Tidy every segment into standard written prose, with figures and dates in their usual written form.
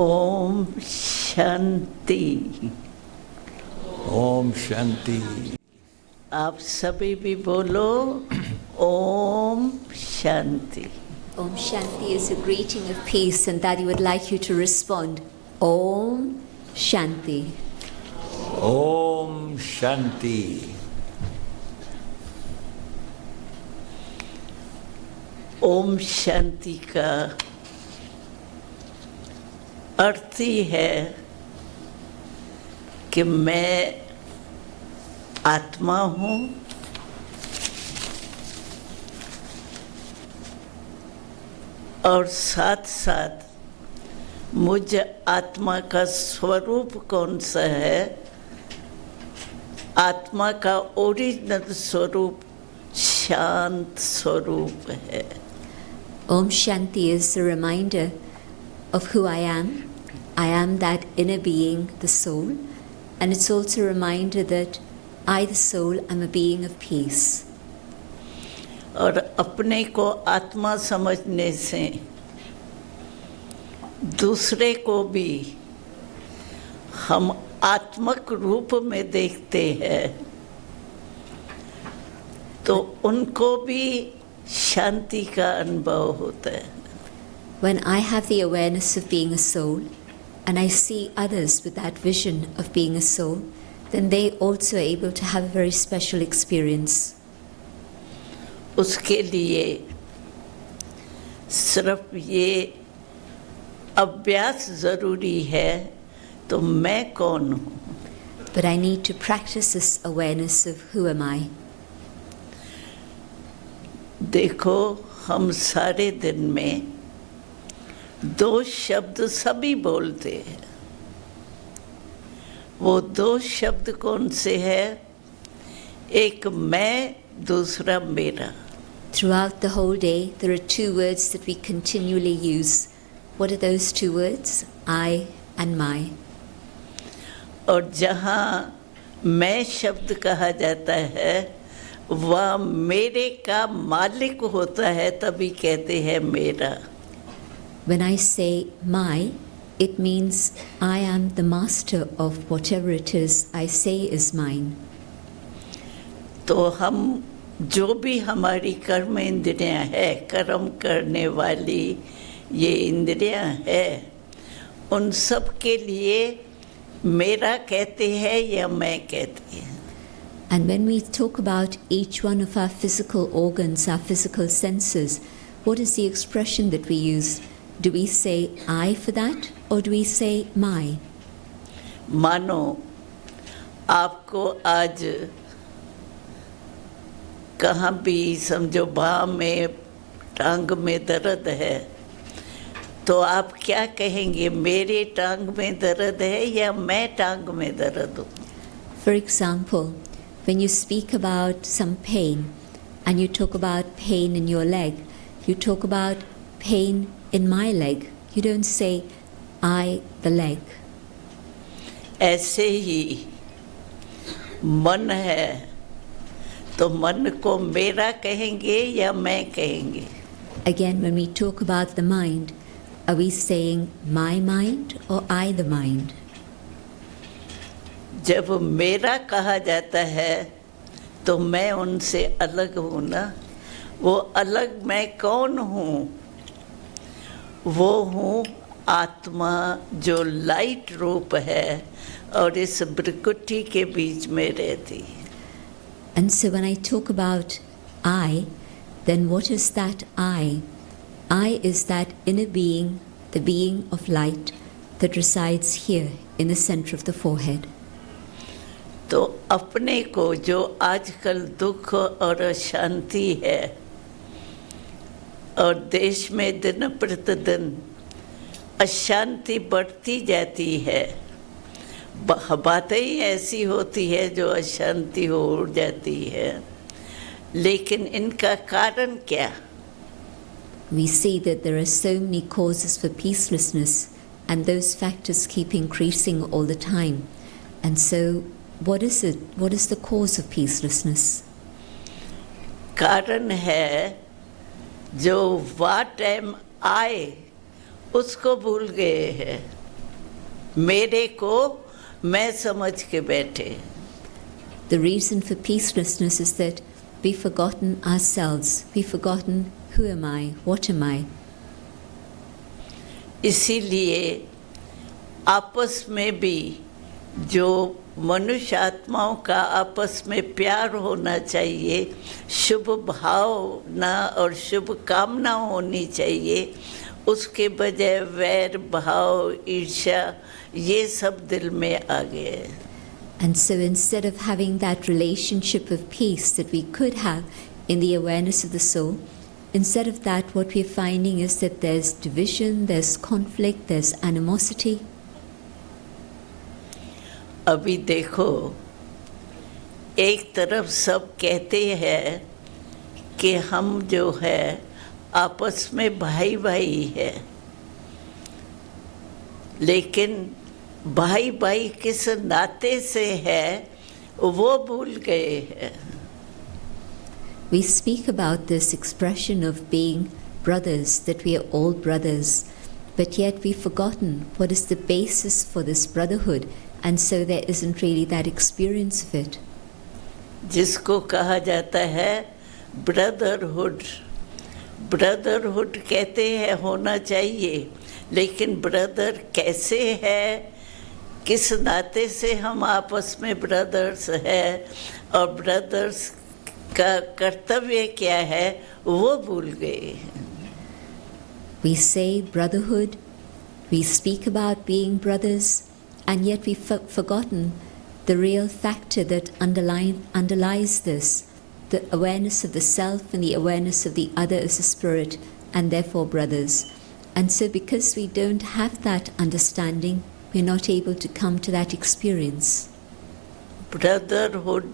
ओम शांति। ओम शांति। आप सभी भी बोलो Om Shanti. Om Shanti is a greeting of peace, and Dadi would like you to respond. Om Shanti. Om Shanti. Om Shanti का अर्थ ही है कि मैं आत्मा हूँ और साथ साथ मुझ आत्मा का स्वरूप कौन सा है। आत्मा का ओरिजिनल स्वरूप शांत स्वरूप है। Om Shanti is a reminder of who I am. I am that inner being, the soul, and it's also a reminder that I, the soul, am a being of peace. और अपने को आत्मा समझने से दूसरे को भी हम आत्मक रूप में देखते हैं, तो उनको भी शांति का अनुभव होता है। When I have the awareness of being a soul, and I see others with that vision of being a soul, then they also are able to have a very special experience. उसके लिए सिर्फ ये अभ्यास ज़रूरी है, तो मैं कौन हूँ। But I need to practice this awareness of who am I. देखो, हम सारे दिन में दो शब्द सभी बोलते हैं। वो दो शब्द कौन से हैं? एक मैं, दूसरा मेरा। Throughout the whole day, there are two words that we continually use. What are those two words? I and my. और जहाँ मैं शब्द कहा जाता है, वह मेरे का मालिक होता है, तभी कहते हैं मेरा। When I say my, it means I am the master of whatever it is I say is mine. तो हम जो भी हमारी कर्म इंद्रियां है, कर्म करने वाली ये इंद्रियां है, उन सब के लिए मेरा कहते हैं या मैं कहती है। And when we talk about each one of our physical organs, our physical senses, what is the expression that we use? Do we say I for that, or do we say my? मानो आपको आज कहाँ भी समझो बाह में, टांग में दर्द है, तो आप क्या कहेंगे? मेरे टांग में दर्द है या मैं टांग में दर्द हूँ? For example, when you speak about some pain and you talk about pain in your leg, you talk about pain in my leg. You don't say I, the leg. ऐसे ही मन है, तो मन को मेरा कहेंगे या मैं कहेंगे? Again, when we talk about the mind, are we saying my mind or I, the mind? जब मेरा कहा जाता है, तो मैं उनसे अलग हूँ ना। वो अलग मैं कौन हूँ? वो हूँ आत्मा, जो लाइट रूप है और इस प्रकृति के बीच में रहती है। And so when I talk about I, then what is that I? I is that inner being, the being of light that resides here in the center of the forehead. तो अपने को जो आजकल दुख और अशांति है और देश में दिन प्रतिदिन अशांति बढ़ती जाती है, बातें ही ऐसी होती है जो अशांति हो जाती है, लेकिन इनका कारण क्या? We see that there are so many causes for peacelessness, and those factors keep increasing all the time. And so what is it? What is the cause of peacelessness? कारण है जो what am I उसको भूल गए हैं। मेरे को मैं समझ के बैठे. The reason for peacelessness is that we've forgotten ourselves. We've forgotten who am I, what am I. इसीलिए आपस में भी जो मनुष्य आत्माओं का आपस में प्यार होना चाहिए, शुभ भावना और शुभ कामना होनी चाहिए, उसके बजाय वैर भाव ईर्ष्या ये सब दिल में आ गए. And so instead of having that relationship of peace that we could have in the awareness of the soul, instead of that what we're finding is that there's division, there's conflict, there's animosity. अभी देखो, एक तरफ सब कहते हैं कि हम जो है आपस में भाई भाई है, लेकिन भाई भाई किस नाते से है वो भूल गए हैं. We speak about this expression of being brothers, that we are all brothers, but yet we've forgotten what is the basis for this brotherhood, and so there isn't really that experience of it. जिसको कहा जाता है brotherhood. Brotherhood कहते हैं होना चाहिए, लेकिन brother कैसे है, किस नाते से हम आपस में ब्रदर्स है और ब्रदर्स का कर्तव्य क्या है वो भूल गए. We say brotherhood, we speak about being brothers, and yet we've forgotten the real factor that underlies this, the awareness of the self and the awareness of the other as a spirit, and therefore brothers. And so because we don't have that understanding, we're not able to come to that experience. Brotherhood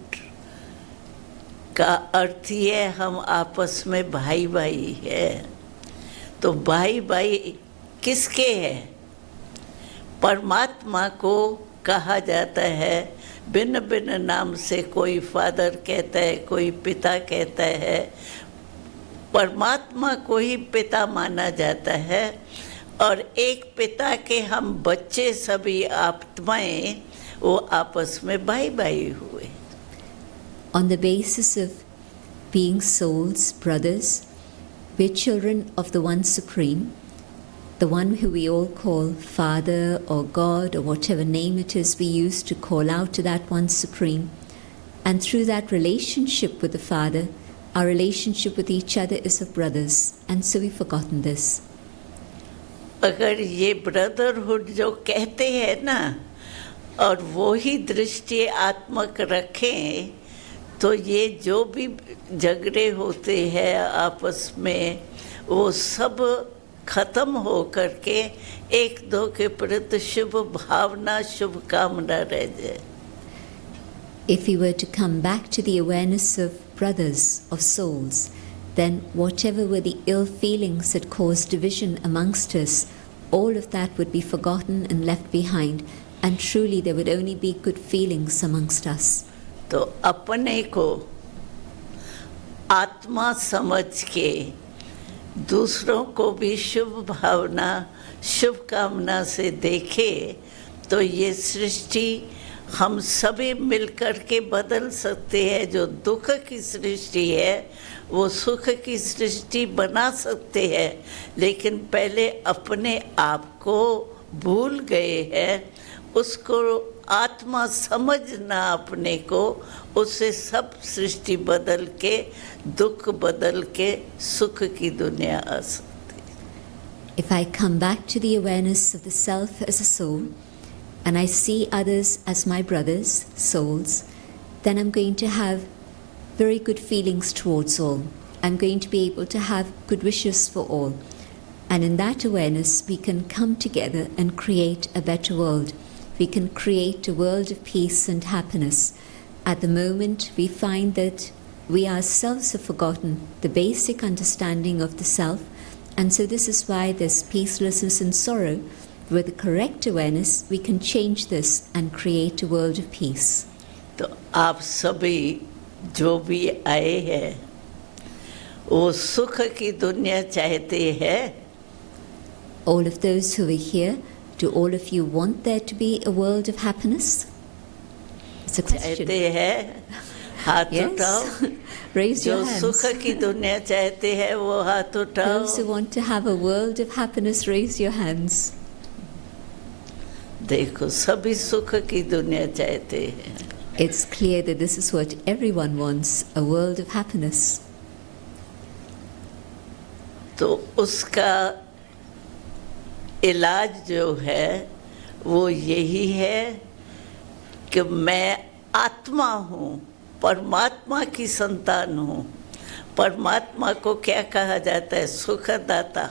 का अर्थ ये हम आपस में भाई भाई है. तो भाई भाई किसके है? परमात्मा को कहा जाता है. भिन्न भिन्न नाम से कोई फादर कहता है, कोई पिता कहता है. परमात्मा को ही पिता माना जाता है और एक पिता के हम बच्चे सभी आत्माएं वो आपस में भाई भाई हुए. On the basis of being souls, brothers, we're children of the One Supreme, the one who we all call Father or God or whatever name it is we use to call out to that One Supreme. And through that relationship with the Father, our relationship with each other is of brothers. And so we've forgotten this. अगर ये brotherhood जो कहते हैं ना और वो ही दृष्टि आत्मक रखें, तो ये जो भी झगड़े होते हैं आपस में वो सब खत्म हो करके एक दो के प्रति शुभ भावना शुभ कामना रह जाए. If we were to come back to the awareness of brothers, of souls, then whatever were the ill feelings that caused division amongst us, all of that would be forgotten and left behind, and truly there would only be good feelings amongst us. तो अपने को आत्मा समझ के दूसरों को भी शुभ भावना शुभ कामना से देखे तो ये सृष्टि हम सभी मिलकर के बदल सकते हैं. जो दुख की सृष्टि है वो सुख की सृष्टि बना सकते हैं, लेकिन पहले अपने आप को भूल गए हैं. उसको आत्मा समझना अपने को, उससे सब सृष्टि बदल के दुख बदल के सुख की दुनिया आ सकती है. If I come back to the awareness of the self as a soul, and I see others as my brothers, souls, then I'm going to have very good feelings towards all. I'm going to be able to have good wishes for all. And in that awareness, we can come together and create a better world. We can create a world of peace and happiness. At the moment, we find that we ourselves have forgotten the basic understanding of the self, and so this is why there's peacelessness and sorrow. With the correct awareness, we can change this and create a world of peace. तो आप सभी जो भी आए हैं वो सुख की दुनिया चाहते हैं. All of those who are here do all of you want there to be a world of happiness? It's a question. चाहते हैं हाथ उठाओ. Yes. Raise जो your hands. सुख की दुनिया चाहते हैं वो हाथ उठाओ. Those who want to have a world of happiness, raise your hands. देखो सभी सुख की दुनिया चाहते हैं. It's clear that this is what everyone wants, a world of happiness. तो उसका इलाज जो है वो यही है कि मैं आत्मा हूँ, परमात्मा की संतान हूँ. परमात्मा को क्या कहा जाता है? सुखदाता,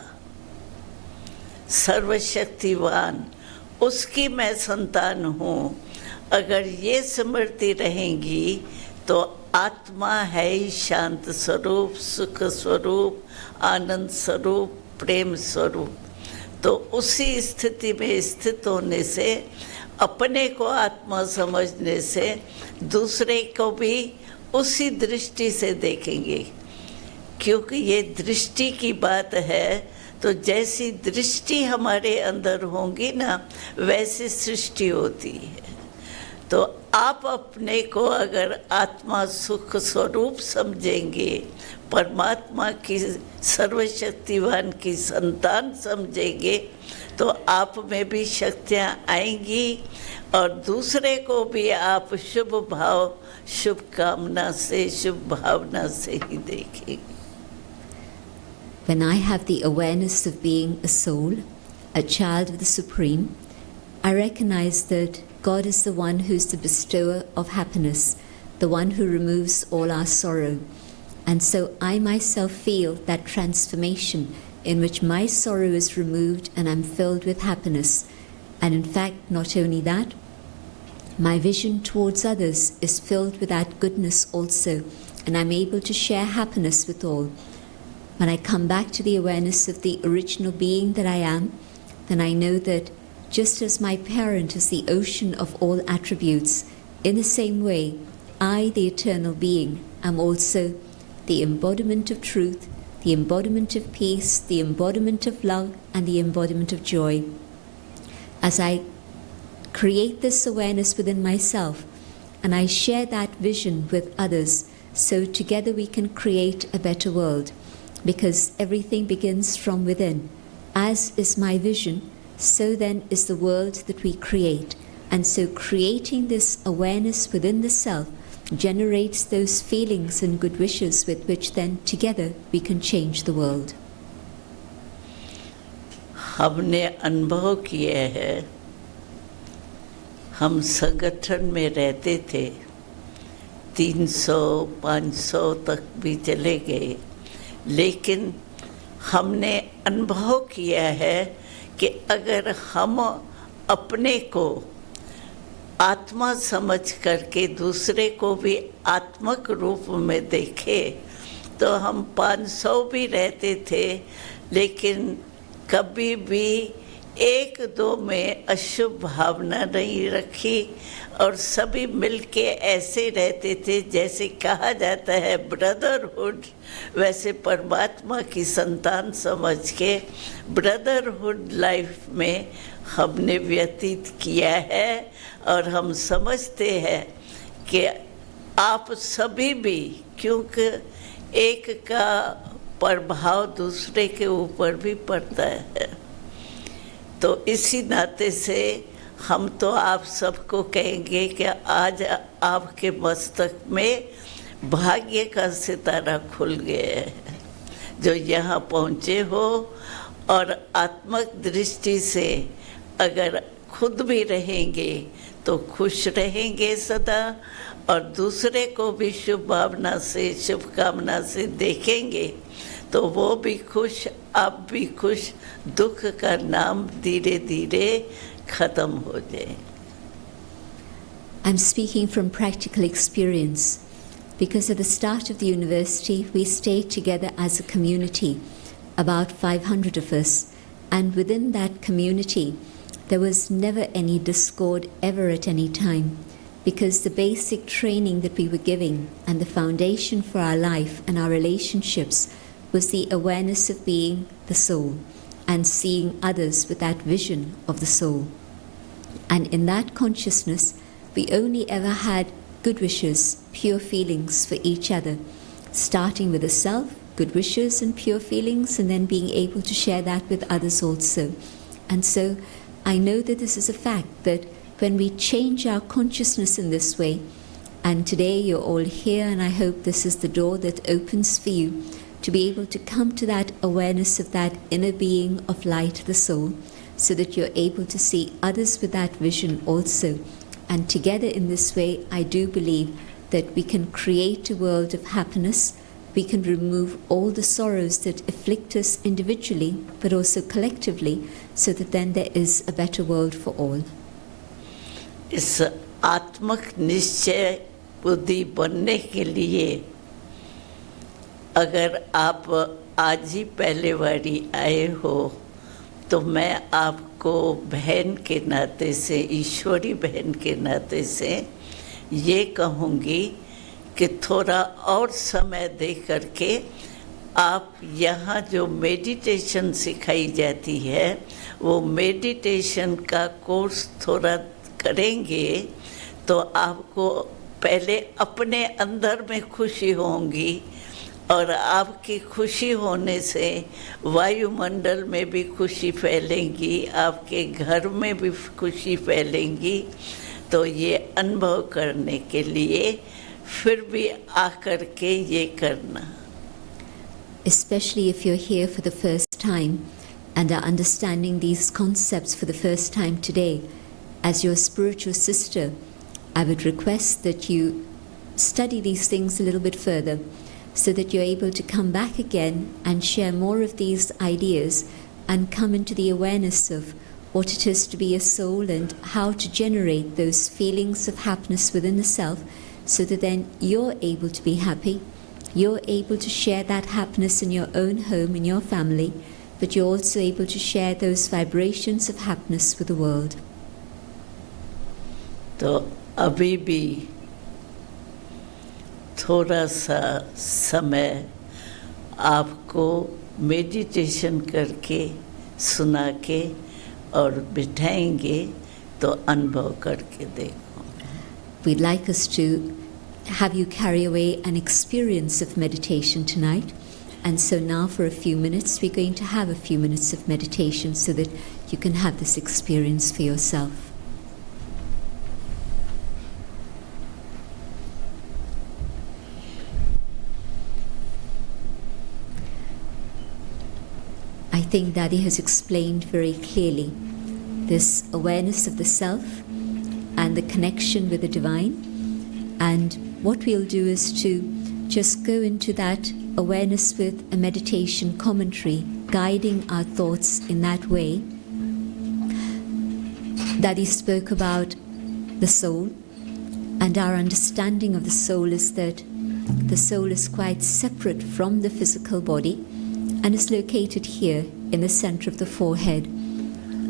सर्वशक्तिवान, उसकी मैं संतान हूँ. अगर ये स्मृति रहेंगी तो आत्मा है ही शांत स्वरूप, सुख स्वरूप, आनंद स्वरूप, प्रेम स्वरूप. तो उसी स्थिति में स्थित होने से, अपने को आत्मा समझने से, दूसरे को भी उसी दृष्टि से देखेंगे. क्योंकि ये दृष्टि की बात है, तो जैसी दृष्टि हमारे अंदर होंगी ना, वैसी सृष्टि होती है. तो आप अपने को अगर आत्मा सुख स्वरूप समझेंगे, परमात्मा की सर्वशक्तिवान की संतान समझेंगे, तो आप में भी शक्तियाँ आएंगी और दूसरे को भी आप शुभ भाव, शुभ कामना से, शुभ भावना से ही देखेंगे. When I have the awareness of being a soul, a child of the Supreme, I recognize that God is the one who's the bestower of happiness, the one who removes all our sorrow. And so I myself feel that transformation in which my sorrow is removed and I'm filled with happiness. And in fact, not only that, my vision towards others is filled with that goodness also, and I'm able to share happiness with all. When I come back to the awareness of the original being that I am, then I know that just as my parent is the ocean of all attributes, in the same way, I, the eternal being, am also the embodiment of truth, the embodiment of peace, the embodiment of love, and the embodiment of joy. As I create this awareness within myself, and I share that vision with others, so together we can create a better world, because everything begins from within. As is my vision, so then is the world that we create. And so creating this awareness within the self generates those feelings and good wishes with which then together we can change the world. हमने अनुभव किया है, हम संगठन में रहते थे, 300-500 तक भी चले गए, लेकिन हमने अनुभव किया है कि अगर हम अपने को आत्मा समझ करके दूसरे को भी आत्मक रूप में देखें, तो हम 500 भी रहते थे, लेकिन कभी भी एक दो में अशुभ भावना नहीं रखी और सभी मिलके ऐसे रहते थे जैसे कहा जाता है ब्रदरहुड. वैसे परमात्मा की संतान समझ के ब्रदरहुड लाइफ में हमने व्यतीत किया है. और हम समझते हैं कि आप सभी भी, क्योंकि एक का प्रभाव दूसरे के ऊपर भी पड़ता है, तो इसी नाते से हम तो आप सबको कहेंगे कि आज आपके मस्तक में भाग्य का सितारा खुल गया है, जो यहाँ पहुँचे हो. और आत्मक दृष्टि से अगर खुद भी रहेंगे तो खुश रहेंगे सदा, और दूसरे को भी शुभ भावना से, शुभकामना से देखेंगे तो वो भी खुश, आप भी खुश, दुख का नाम धीरे धीरे खत्म हो जाए. I'm speaking from practical experience, because at the start of the university we stayed together as a community, about 500 of us, and within that community there was never any discord ever at any time, because the basic training that we were giving and the foundation for our life and our relationships was the awareness of being the soul. and seeing others with that vision of the soul. And in that consciousness, we only ever had good wishes, pure feelings for each other, starting with the self, good wishes and pure feelings, and then being able to share that with others also. And so I know that this is a fact, that when we change our consciousness in this way, and today you're all here, and I hope this is the door that opens for you to be able to come to that awareness of that inner being of light, the soul, so that you're able to see others with that vision also. And together in this way, I do believe that we can create a world of happiness. We can remove all the sorrows that afflict us individually, but also collectively, so that then there is a better world for all. इस आत्मक निश्चय बुद्धि बनने के लिए अगर आप आज ही पहले बारी आए हो, तो मैं आपको बहन के नाते से, ईश्वरी बहन के नाते से ये कहूँगी कि थोड़ा और समय दे करके आप यहाँ जो मेडिटेशन सिखाई जाती है, वो मेडिटेशन का कोर्स थोड़ा करेंगे तो आपको पहले अपने अंदर में खुशी होगी, और आपकी खुशी होने से वायुमंडल में भी खुशी फैलेंगी, आपके घर में भी खुशी फैलेंगी। तो ये अनुभव करने के लिए फिर भी आकर के ये करना। Especially if you're here for the first time and are understanding these concepts for the first time today, as your spiritual sister, I would request that you study these things a little bit further, so that you're able to come back again and share more of these ideas and come into the awareness of what it is to be a soul and how to generate those feelings of happiness within the self, so that then you're able to be happy, you're able to share that happiness in your own home, in your family, but you're also able to share those vibrations of happiness with the world. तो अभी भी थोड़ा सा समय आपको meditation करके सुना के और बिठाएंगे तो अनुभव करके देखो। We'd like us to have you carry away an experience of meditation tonight, and so now for a few minutes we're going to have a few minutes of meditation so that you can have this experience for yourself. I think Dadi has explained very clearly this awareness of the self and the connection with the divine. And what we'll do is to just go into that awareness with a meditation commentary, guiding our thoughts in that way. Dadi spoke about the soul, and our understanding of the soul is that the soul is quite separate from the physical body and is located here in the center of the forehead.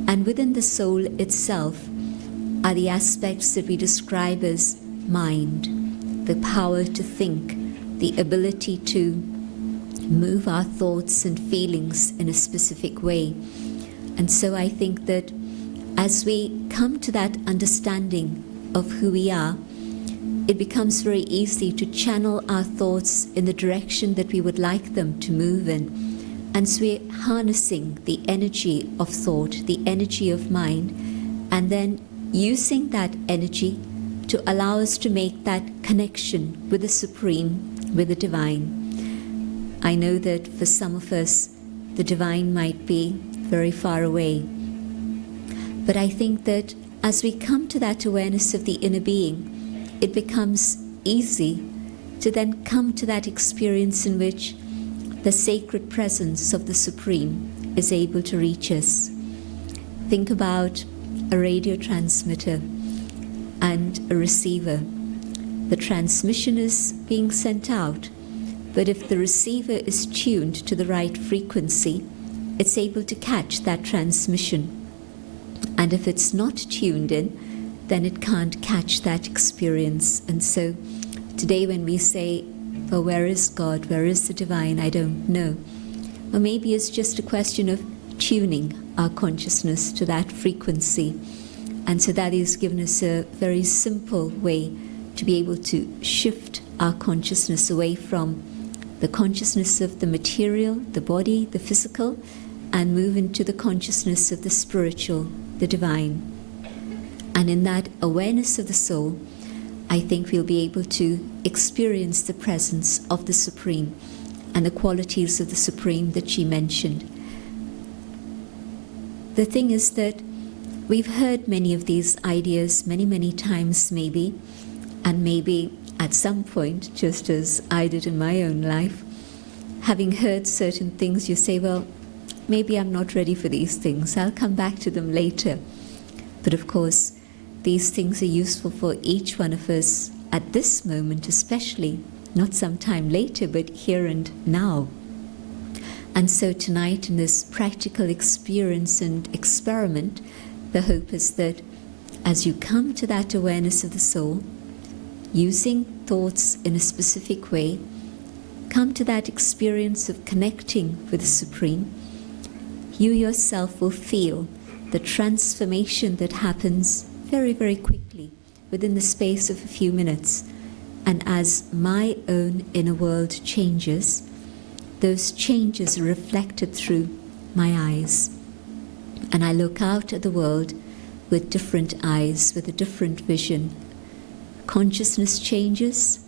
And within the soul itself are the aspects that we describe as mind, the power to think, the ability to move our thoughts and feelings in a specific way. And so I think that as we come to that understanding of who we are, it becomes very easy to channel our thoughts in the direction that we would like them to move in. And so we're harnessing the energy of thought, the energy of mind, and then using that energy to allow us to make that connection with the Supreme, with the Divine. I know that for some of us, the Divine might be very far away. But I think that as we come to that awareness of the inner being, it becomes easy to then come to that experience in which the sacred presence of the Supreme is able to reach us. Think about a radio transmitter and a receiver. The transmission is being sent out, but if the receiver is tuned to the right frequency, it's able to catch that transmission. And if it's not tuned in, then it can't catch that experience. And so today when we say, well, where is God? Where is the Divine? I don't know. Or maybe it's just a question of tuning our consciousness to that frequency. And so that has given us a very simple way to be able to shift our consciousness away from the consciousness of the material, the body, the physical, and move into the consciousness of the spiritual, the divine. And in that awareness of the soul, I think we'll be able to experience the presence of the Supreme and the qualities of the Supreme that she mentioned. The thing is that we've heard many of these ideas many, many times maybe, and maybe at some point, just as I did in my own life, having heard certain things, you say, well, maybe I'm not ready for these things. I'll come back to them later. But of course, these things are useful for each one of us at this moment especially, not sometime later, but here and now. And so tonight, in this practical experience and experiment, the hope is that as you come to that awareness of the soul, using thoughts in a specific way, come to that experience of connecting with the Supreme, you yourself will feel the transformation that happens very, very quickly within the space of a few minutes. And as my own inner world changes, those changes are reflected through my eyes. And I look out at the world with different eyes, with a different vision. Consciousness changes,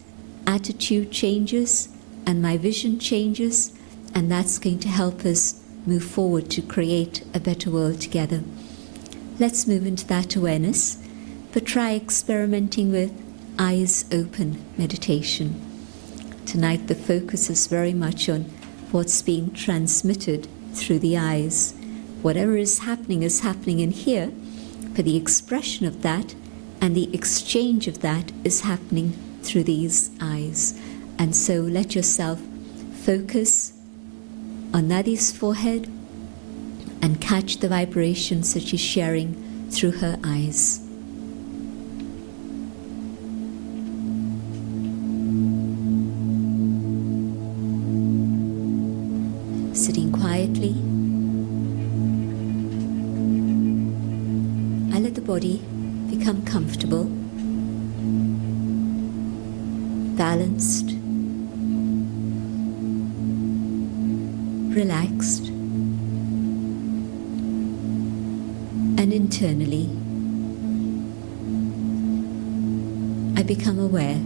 attitude changes, and my vision changes, and that's going to help us move forward to create a better world together. Let's move into that awareness, but try experimenting with eyes open meditation. Tonight the focus is very much on what's being transmitted through the eyes. Whatever is happening in here, but the expression of that and the exchange of that is happening through these eyes. And so let yourself focus on Nadi's forehead and catch the vibrations that she's sharing through her eyes. Sitting quietly, I let the body become comfortable, balanced, relaxed, and internally I become aware,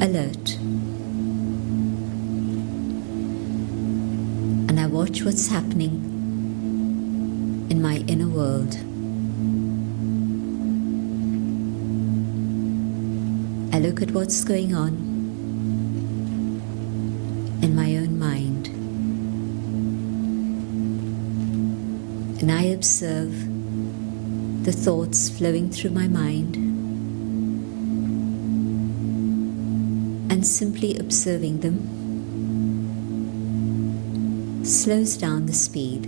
alert, and I watch what's happening in my inner world. I look at what's going on in my own mind, and I observe the thoughts flowing through my mind, and simply observing them slows down the speed.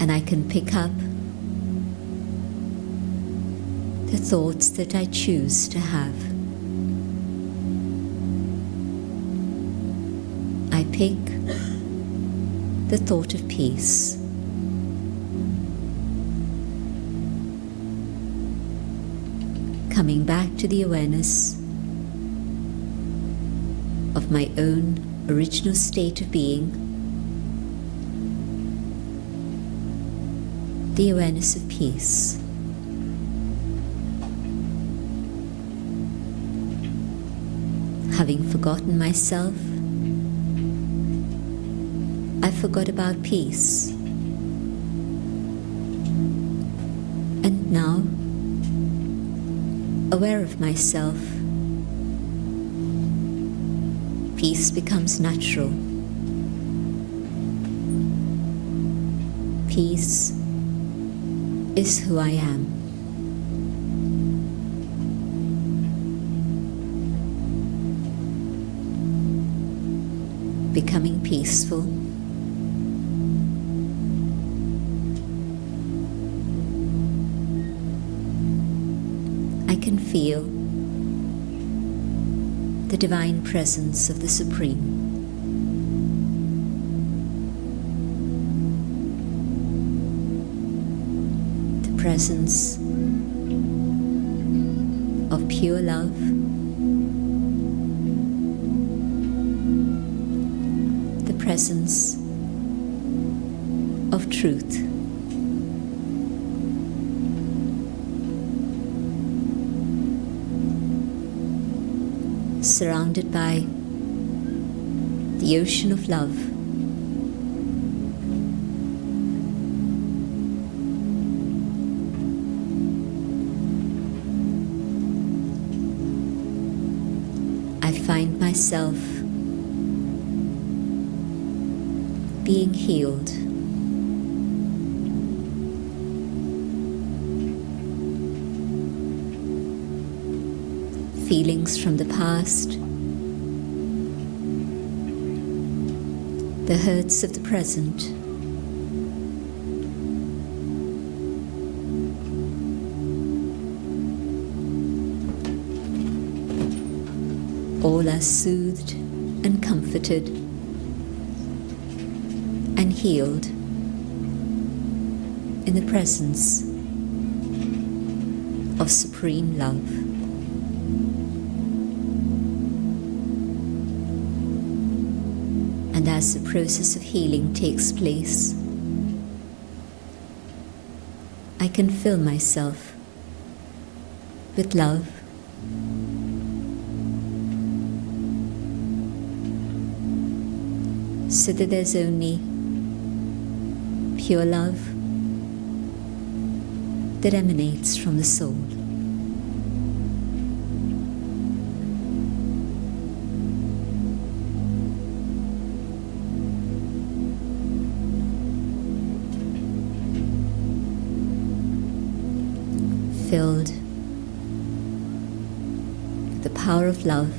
And I can pick up the thoughts that I choose to have. I pick the thought of peace. Coming back to the awareness of my own original state of being, the awareness of peace. Having forgotten myself, I forgot about peace. And now, aware of myself, peace becomes natural. Peace is who I am. Becoming peaceful, I can feel the divine presence of the Supreme. The presence of pure love, the presence of truth. Surrounded by the ocean of love, I find myself being healed. Feelings from the past, the hurts of the present, all are soothed and comforted and healed in the presence of supreme love. And as the process of healing takes place, I can fill myself with love, so that there's only pure love that emanates from the soul. Filled with the power of love,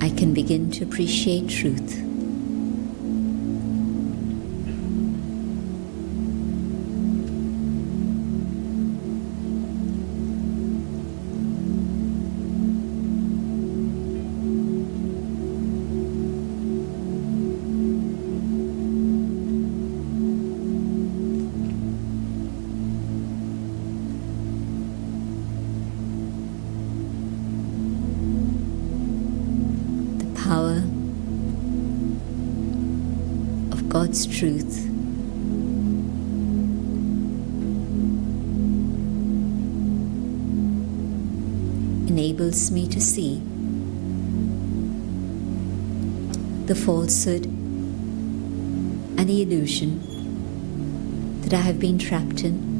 I can begin to appreciate truth. Power of God's truth enables me to see the falsehood and the illusion that I have been trapped in.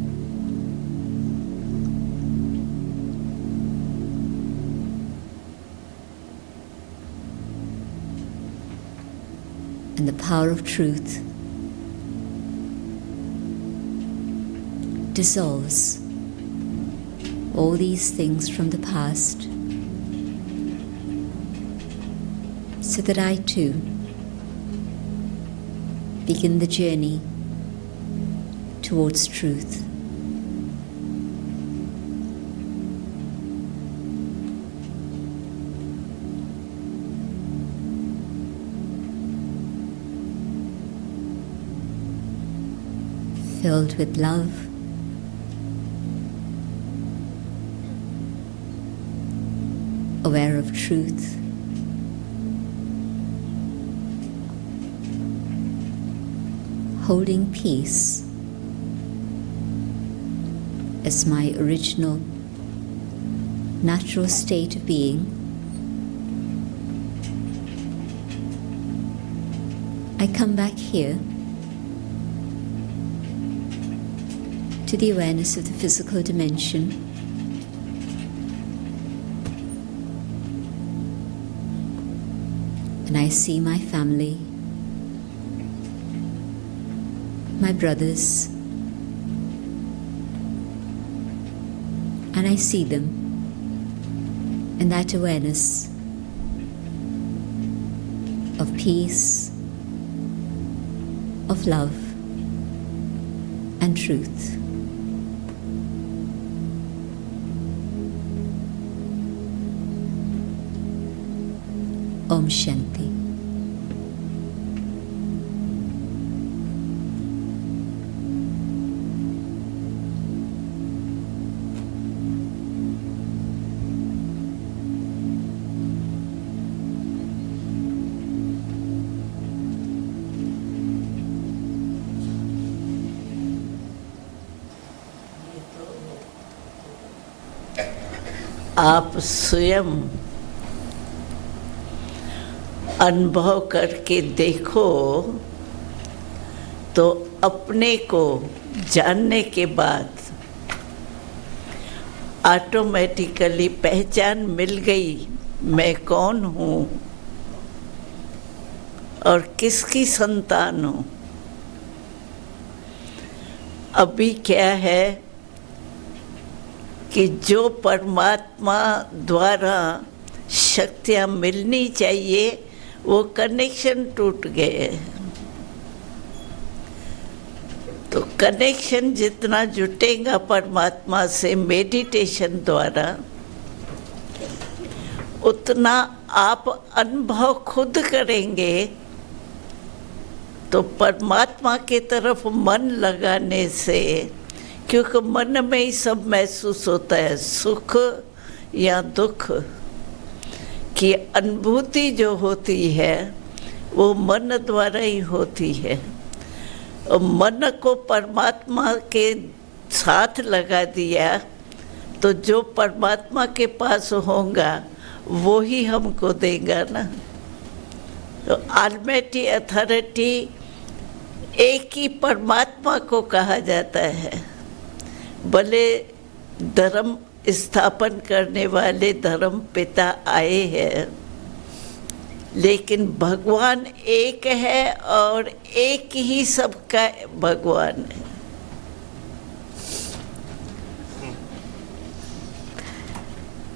And the power of truth dissolves all these things from the past, so that I too begin the journey towards truth. Filled with love, aware of truth, holding peace as my original natural state of being, I come back here to the awareness of the physical dimension, and I see my family, my brothers, and I see them in that awareness of peace, of love, and truth. Om Shanti. आप स्वयं अनुभव करके देखो तो अपने को जानने के बाद ऑटोमेटिकली पहचान मिल गई मैं कौन हूँ और किसकी संतान हूँ। अभी क्या है कि जो परमात्मा द्वारा शक्तियाँ मिलनी चाहिए वो कनेक्शन टूट गए। तो कनेक्शन जितना जुटेगा परमात्मा से मेडिटेशन द्वारा उतना आप अनुभव खुद करेंगे। तो परमात्मा की तरफ मन लगाने से, क्योंकि मन में ही सब महसूस होता है, सुख या दुख की अनुभूति जो होती है वो मन द्वारा ही होती है। और मन को परमात्मा के साथ लगा दिया तो जो परमात्मा के पास होगा वो ही हमको देगा ना। तो ऑलमाइटी अथॉरिटी एक ही परमात्मा को कहा जाता है। भले धर्म स्थापन करने वाले धर्म पिता आए हैं, लेकिन भगवान एक है और एक ही सबका भगवान है।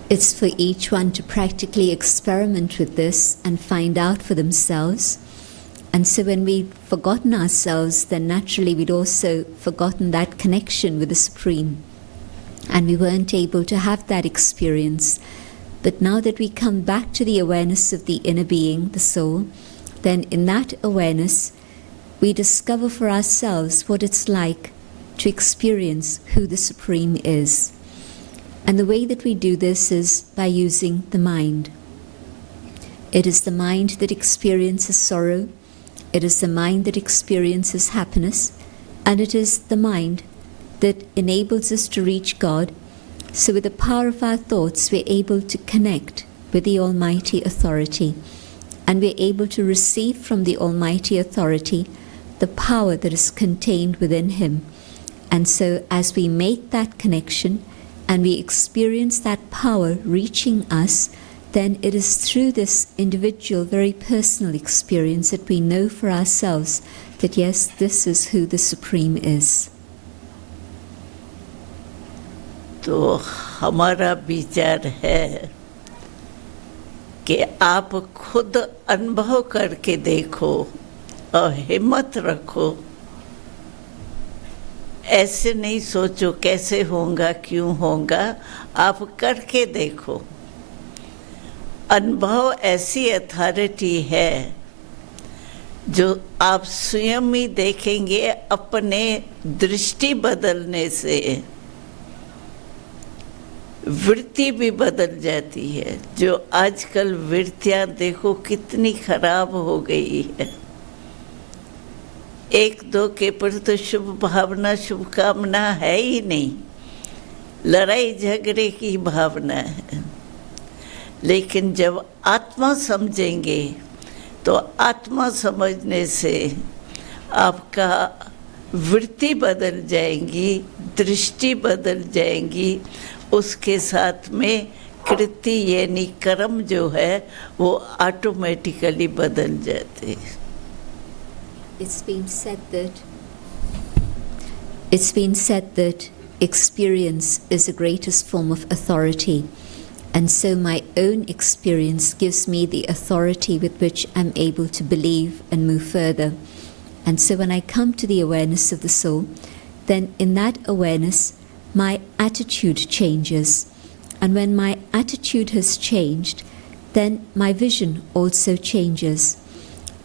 It's for each one to practically experiment with this and find out for themselves. And so when we've forgotten ourselves, then naturally we'd also forgotten that connection with the Supreme. And we weren't able to have that experience. But now that we come back to the awareness of the inner being, the soul, then in that awareness, we discover for ourselves what it's like to experience who the Supreme is. And the way that we do this is by using the mind. It is the mind that experiences sorrow. It is the mind that experiences happiness. And it is the mind that enables us to reach God. So with the power of our thoughts, we're able to connect with the Almighty Authority. And we're able to receive from the Almighty Authority the power that is contained within Him. And so as we make that connection and we experience that power reaching us, then it is through this individual, very personal experience that we know for ourselves that yes, this is who the Supreme is. तो हमारा विचार है कि आप खुद अनुभव करके देखो और हिम्मत रखो। ऐसे नहीं सोचो कैसे होगा, क्यों होगा, आप करके देखो। अनुभव ऐसी अथॉरिटी है जो आप स्वयं ही देखेंगे। अपने दृष्टि बदलने से वृत्ति भी बदल जाती है। जो आजकल वृत्तियाँ देखो कितनी खराब हो गई है। एक दो के प्रति शुभ भावना, शुभकामना है ही नहीं, लड़ाई झगड़े की भावना है। लेकिन जब आत्मा समझेंगे तो आत्मा समझने से आपका वृत्ति बदल जाएंगी, दृष्टि बदल जाएंगी। उसके साथ में कृति यानी कर्म जो है वो ऑटोमेटिकली बदल जाते हैं। It's been said that experience is the greatest form of authority. And so my own experience gives me the authority with which I'm able to believe and move further. And so when I come to the awareness of the soul, then in that awareness, my attitude changes. And when my attitude has changed, then my vision also changes.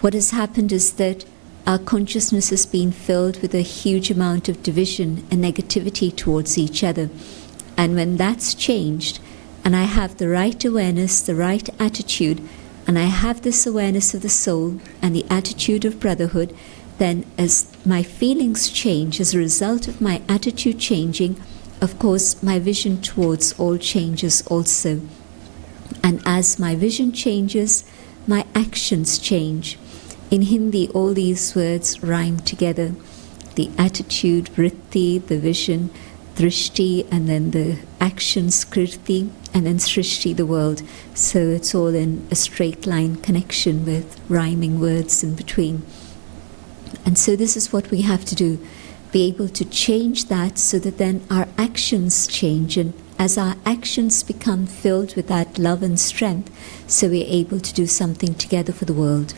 What has happened is that our consciousness has been filled with a huge amount of division and negativity towards each other. And when that's changed, and I have the right awareness, the right attitude, and I have this awareness of the soul and the attitude of brotherhood, then as my feelings change as a result of my attitude changing, of course, my vision towards all changes also. And as my vision changes, my actions change. In Hindi, all these words rhyme together. The attitude, vritti, the vision, drishti, and then the action, skriti, and then srishti, the world. So it's all in a straight line connection with rhyming words in between. And so this is what we have to do, be able to change that so that then our actions change. And as our actions become filled with that love and strength, so we're able to do something together for the world.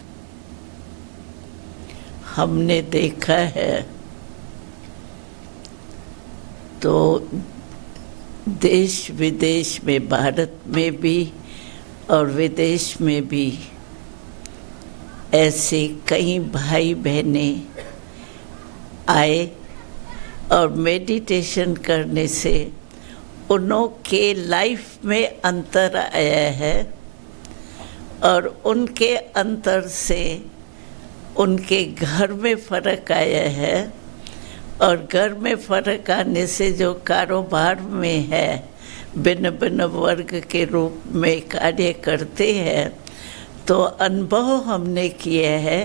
हमने देखा है तो देश विदेश में, भारत में भी और विदेश में भी ऐसे कई भाई बहनें आए और मेडिटेशन करने से उनों के लाइफ में अंतर आया है और उनके अंतर से उनके घर में फ़र्क आया है और घर में फ़र्क आने से जो कारोबार में है भिन्न भिन्न वर्ग के रूप में कार्य करते हैं, तो अनुभव हमने किया है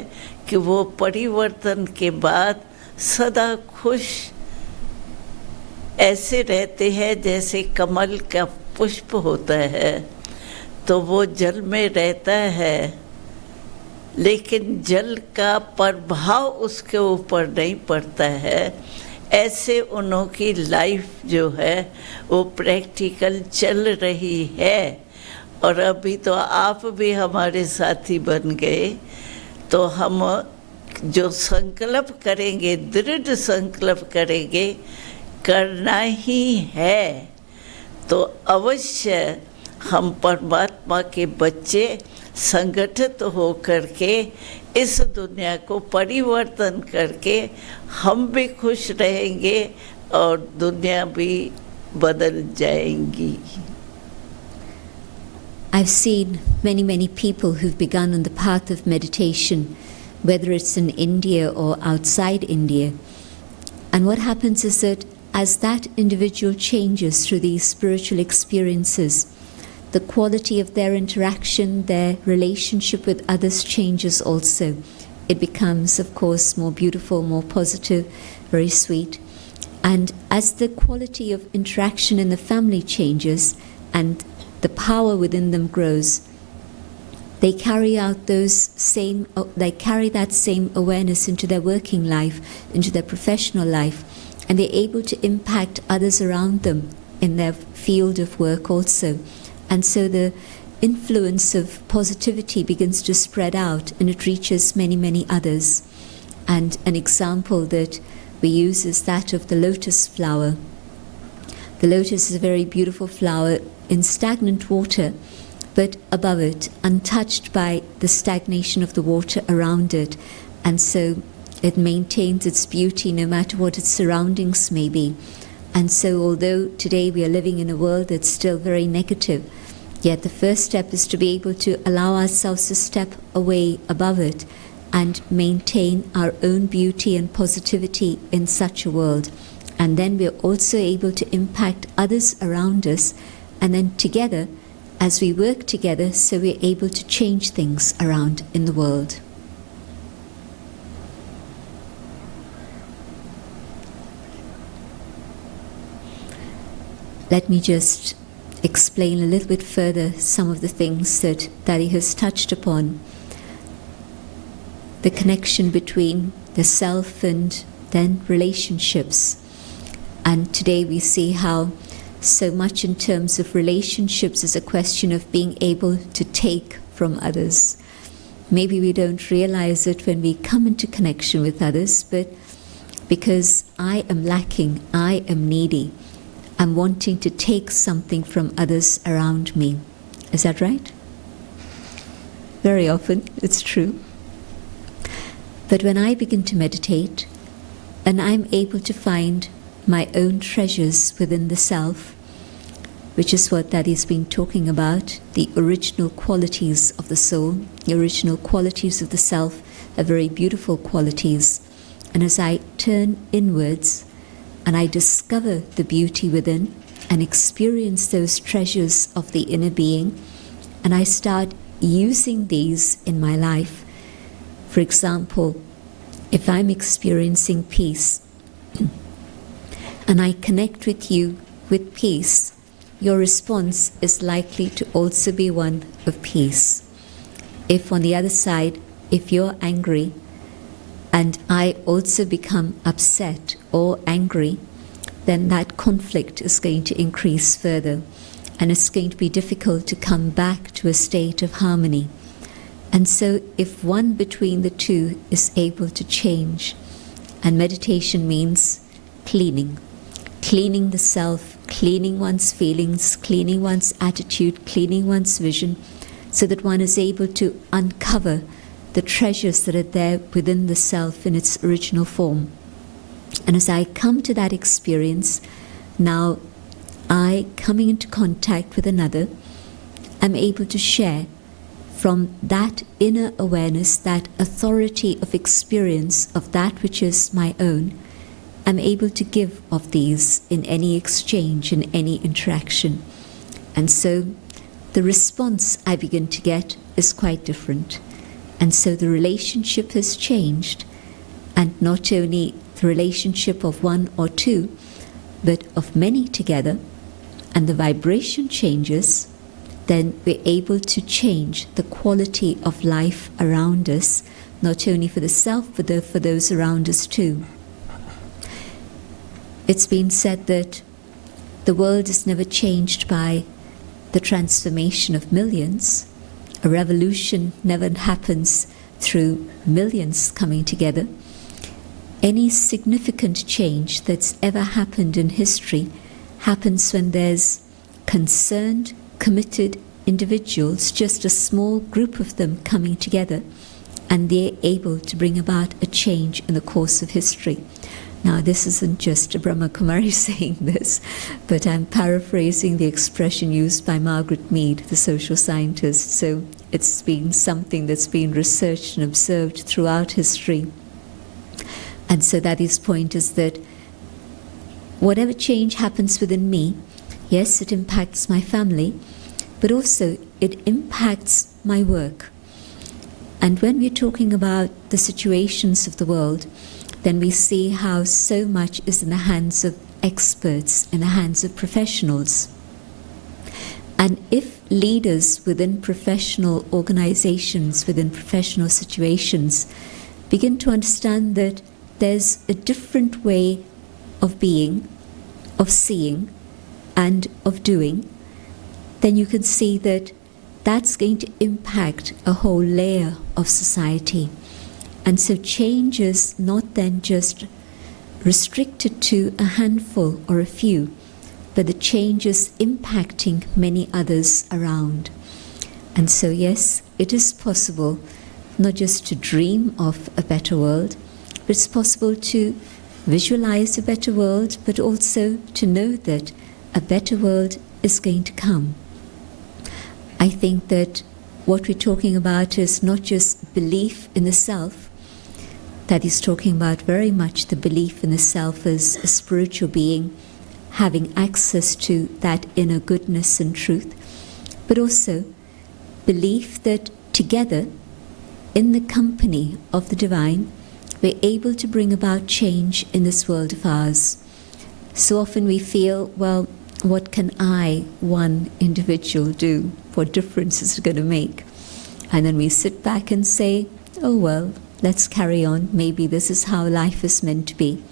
कि वो परिवर्तन के बाद सदा खुश ऐसे रहते हैं जैसे कमल का पुष्प होता है, तो वो जल में रहता है लेकिन जल का प्रभाव उसके ऊपर नहीं पड़ता है। ऐसे उन्हों की लाइफ जो है वो प्रैक्टिकल चल रही है। और अभी तो आप भी हमारे साथी बन गए, तो हम जो संकल्प करेंगे, दृढ़ संकल्प करेंगे, करना ही है, तो अवश्य हम परमात्मा के बच्चे संगठित हो करके इस दुनिया को परिवर्तन करके हम भी खुश रहेंगे और दुनिया भी बदल जाएंगी। I've seen many people who've begun on the path of meditation, whether it's in India or outside India. And what happens is that as that individual changes through these spiritual experiences, the quality of their interaction, their relationship with others changes also. It becomes, of course, more beautiful, more positive, very sweet. And as the quality of interaction in the family changes and the power within them grows, they carry that same awareness into their working life, into their professional life, and they're able to impact others around them in their field of work also. And so the influence of positivity begins to spread out and it reaches many others. And an example that we use is that of the lotus flower. The lotus is a very beautiful flower in stagnant water, but above it, untouched by the stagnation of the water around it. And so it maintains its beauty no matter what its surroundings may be. And so although today we are living in a world that's still very negative, yet the first step is to be able to allow ourselves to step away above it and maintain our own beauty and positivity in such a world. And then we're also able to impact others around us, and then together, as we work together, so we're able to change things around in the world. Let me just explain a little bit further some of the things that Dadi has touched upon. The connection between the self and then relationships. And today we see how so much in terms of relationships is a question of being able to take from others. Maybe we don't realize it when we come into connection with others, but because I am lacking, I am needy, I'm wanting to take something from others around me. Is that right? very often, it's true. But when I begin to meditate, and I'm able to find my own treasures within the self, which is what Dadi's been talking about, the original qualities of the soul, the original qualities of the self are very beautiful qualities. And as I turn inwards and I discover the beauty within and experience those treasures of the inner being, and I start using these in my life. For example, if I'm experiencing peace and I connect with you with peace, your response is likely to also be one of peace. If on the other side, if you're angry and I also become upset or angry, then that conflict is going to increase further, and it's going to be difficult to come back to a state of harmony. And so if one between the two is able to change, and meditation means cleaning the self, cleaning one's feelings, cleaning one's attitude, cleaning one's vision, so that one is able to uncover the treasures that are there within the self in its original form. And as I come to that experience, now I, coming into contact with another, am able to share from that inner awareness, that authority of experience of that which is my own. I'm able to give of these in any exchange, in any interaction. And so the response I begin to get is quite different. And so the relationship has changed, and not only the relationship of one or two, but of many together, and the vibration changes, then we're able to change the quality of life around us, not only for the self, but for those around us too. It's been said that the world is never changed by the transformation of millions. A revolution never happens through millions coming together. Any significant change that's ever happened in history happens when there's concerned, committed individuals, just a small group of them coming together, and they're able to bring about a change in the course of history. Now, this isn't just a Brahma Kumaris saying this, but I'm paraphrasing the expression used by Margaret Mead, the social scientist. So it's been something that's been researched and observed throughout history. And so Dadi's point is that whatever change happens within me, yes, it impacts my family, but also it impacts my work. And when we're talking about the situations of the world, then we see how so much is in the hands of experts, in the hands of professionals. And if leaders within professional organizations, within professional situations, begin to understand that there's a different way of being, of seeing, and of doing, then you can see that that's going to impact a whole layer of society. And so change is not then just restricted to a handful or a few, but the change is impacting many others around. And so yes, it is possible not just to dream of a better world, but it's possible to visualize a better world, but also to know that a better world is going to come. I think that what we're talking about is not just belief in the self, that is talking about very much the belief in the self as a spiritual being, having access to that inner goodness and truth, but also belief that together, in the company of the divine, we're able to bring about change in this world of ours. So often we feel, well, what can I, one individual, do? What difference is it going to make? And then we sit back and say, oh well, let's carry on. Maybe this is how life is meant to be.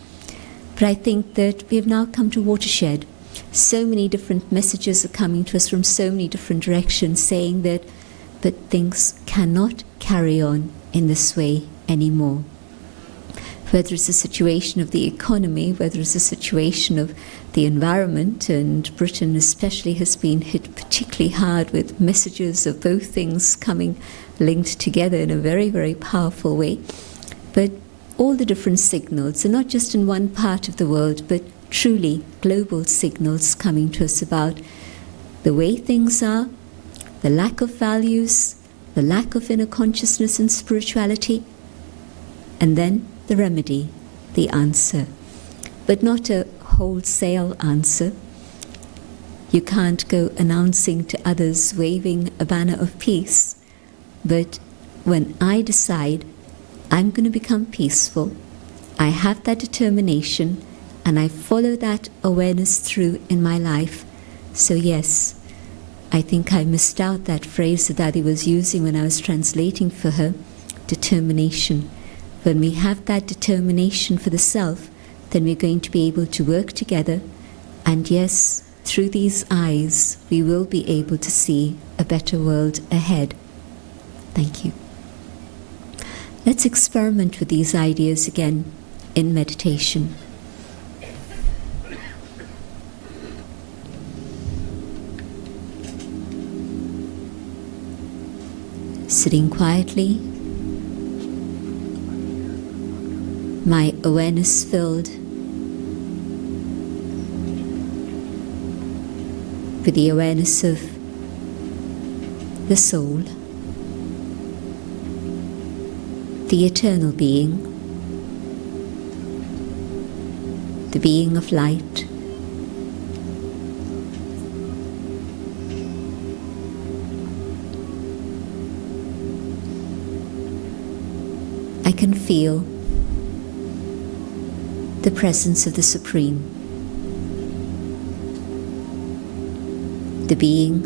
But I think that we have now come to watershed. So many different messages are coming to us from so many different directions saying that things cannot carry on in this way anymore. whether it's a situation of the economy, whether it's a situation of the environment, and Britain especially has been hit particularly hard with messages of both things coming linked together in a very, very powerful way. But all the different signals, and not just in one part of the world, but truly global signals coming to us about the way things are, the lack of values, the lack of inner consciousness and spirituality, and then the remedy, the answer. But not a wholesale answer. You can't go announcing to others, waving a banner of peace. But when I decide I'm going to become peaceful, I have that determination, and I follow that awareness through in my life. So yes, I think I missed out that phrase that Dadi was using when I was translating for her, determination. When we have that determination for the self, then we're going to be able to work together. And yes, through these eyes, we will be able to see a better world ahead. Thank you. Let's experiment with these ideas again in meditation. Sitting quietly, my awareness filled with the awareness of the soul, the eternal being, the being of light, I can feel the presence of the Supreme, the being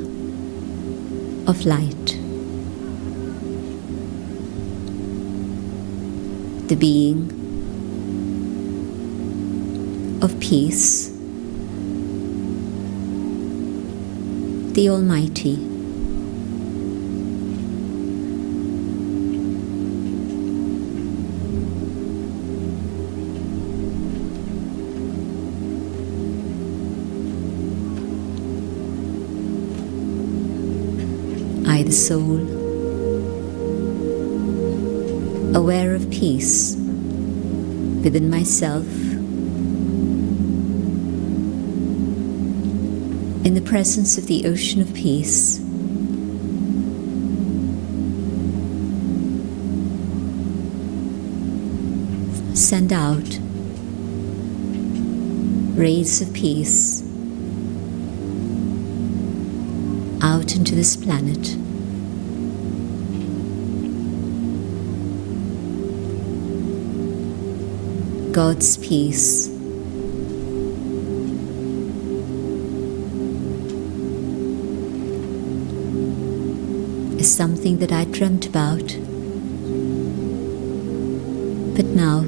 of light, the being of peace, the Almighty. I, the soul, aware of peace within myself, in the presence of the ocean of peace, send out rays of peace out into this planet. God's peace is something that I dreamt about, but now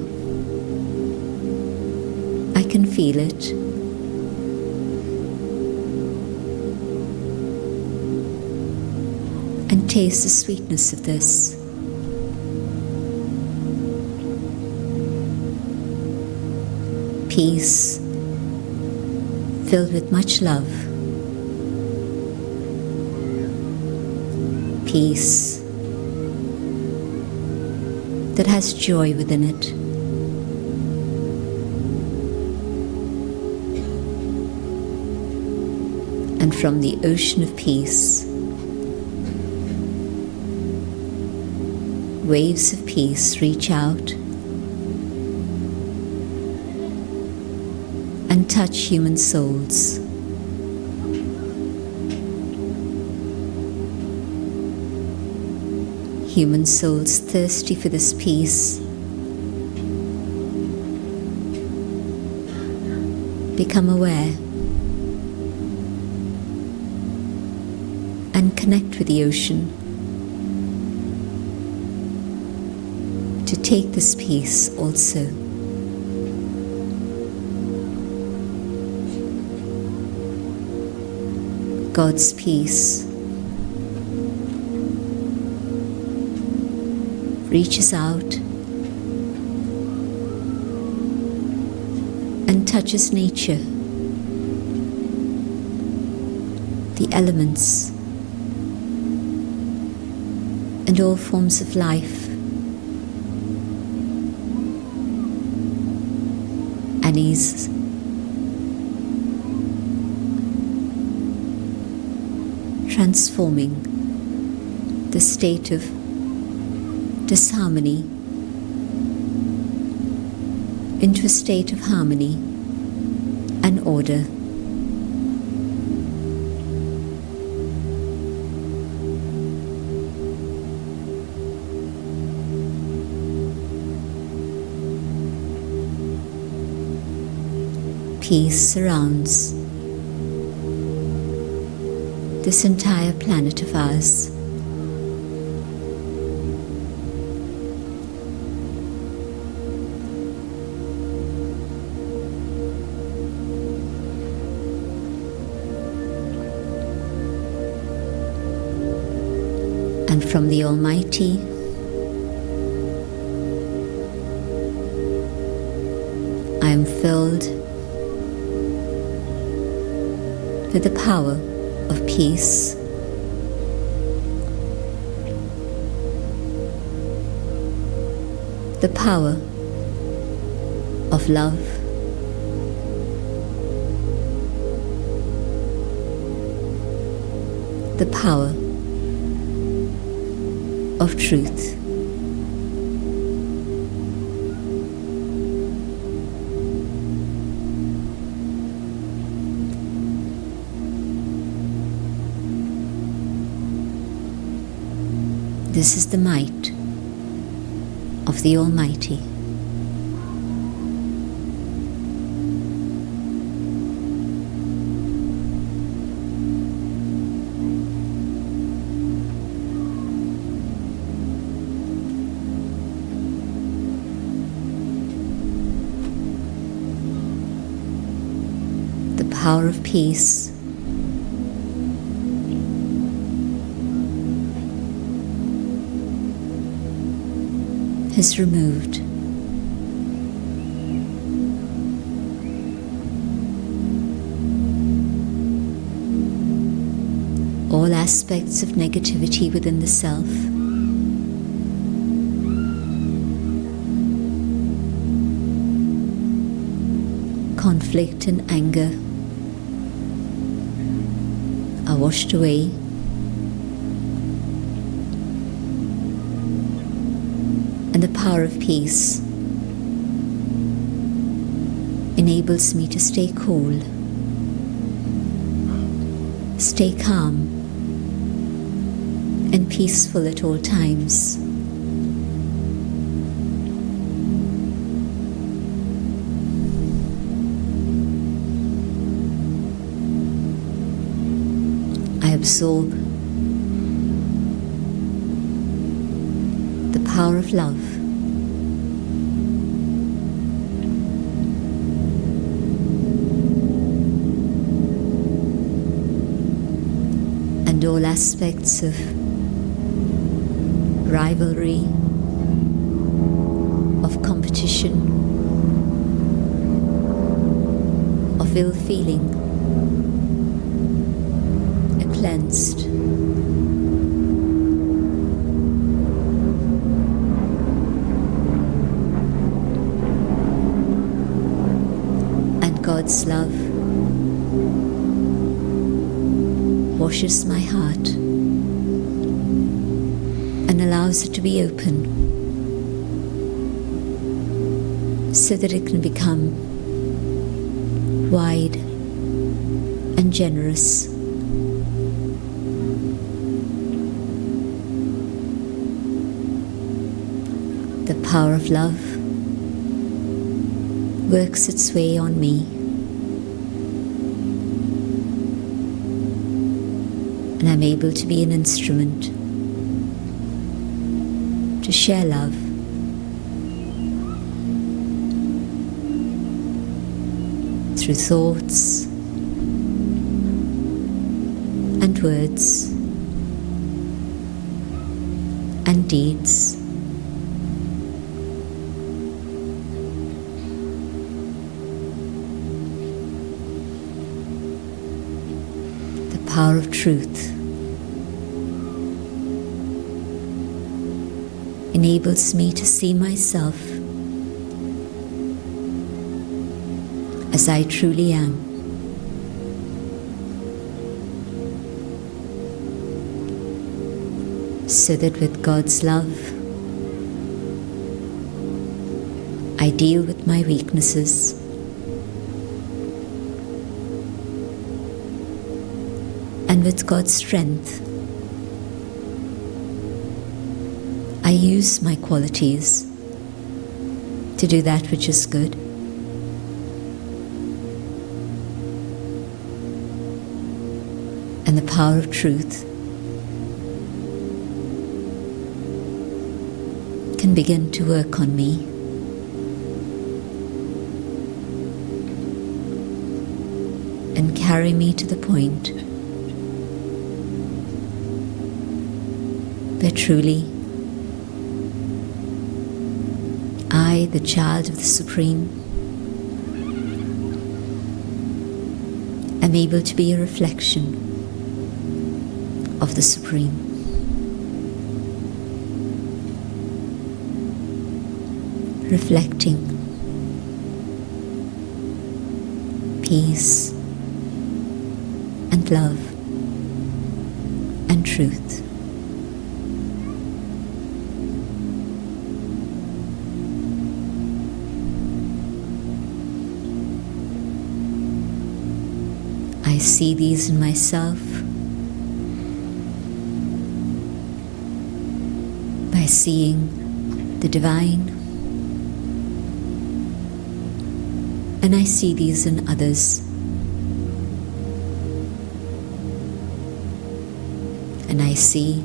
I can feel it. And taste the sweetness of this. Peace filled with much love. Peace that has joy within it. And from the ocean of peace, waves of peace reach out and touch human souls. Human souls thirsty for this peace become aware and connect with the ocean to take this peace also. God's peace reaches out and touches nature, the elements, and all forms of life, and he's transforming the state of disharmony into a state of harmony and order. Peace surrounds this entire planet of ours. And from the Almighty, I am filled with the power of peace, the power of love, the power of truth. This is the might of the Almighty. The power of peace is removed all aspects of negativity within the self, conflict and anger are washed away, and the power of peace enables me to stay cool, stay calm and peaceful at all times. I absorb the power of love, and all aspects of rivalry, of competition, of ill feeling are cleansed. And God's love washes my heart and allows it to be open so that it can become wide and generous. The power of love works its way on me, and I'm able to be an instrument to share love through thoughts and words and deeds. power of truth enables me to see myself as I truly am. So that with God's love, I deal with my weaknesses and with God's strength, I use my qualities to do that which is good. And the power of truth can begin to work on me. And carry me to the point where truly I, the child of the Supreme, am able to be a reflection of the Supreme. Reflecting peace and love and truth. I see these in myself by seeing the divine, and I see these in others. And I see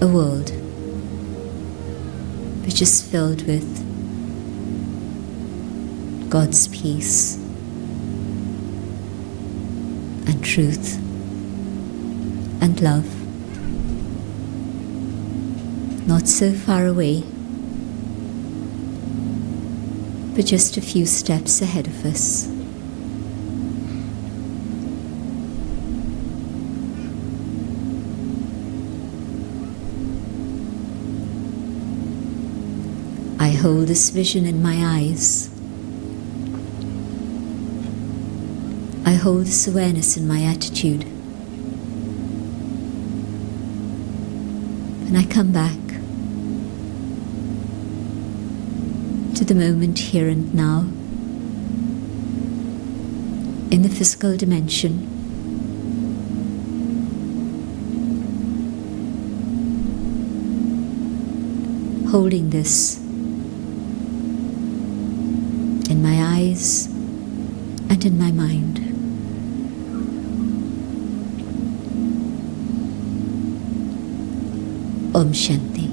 a world which is filled with God's peace and truth and love, not so far away, but just a few steps ahead of us. I hold this vision in my eyes. I hold this awareness in my attitude. And I come back to the moment here and now, in the physical dimension, holding this in my eyes and in my mind. Om Shanti.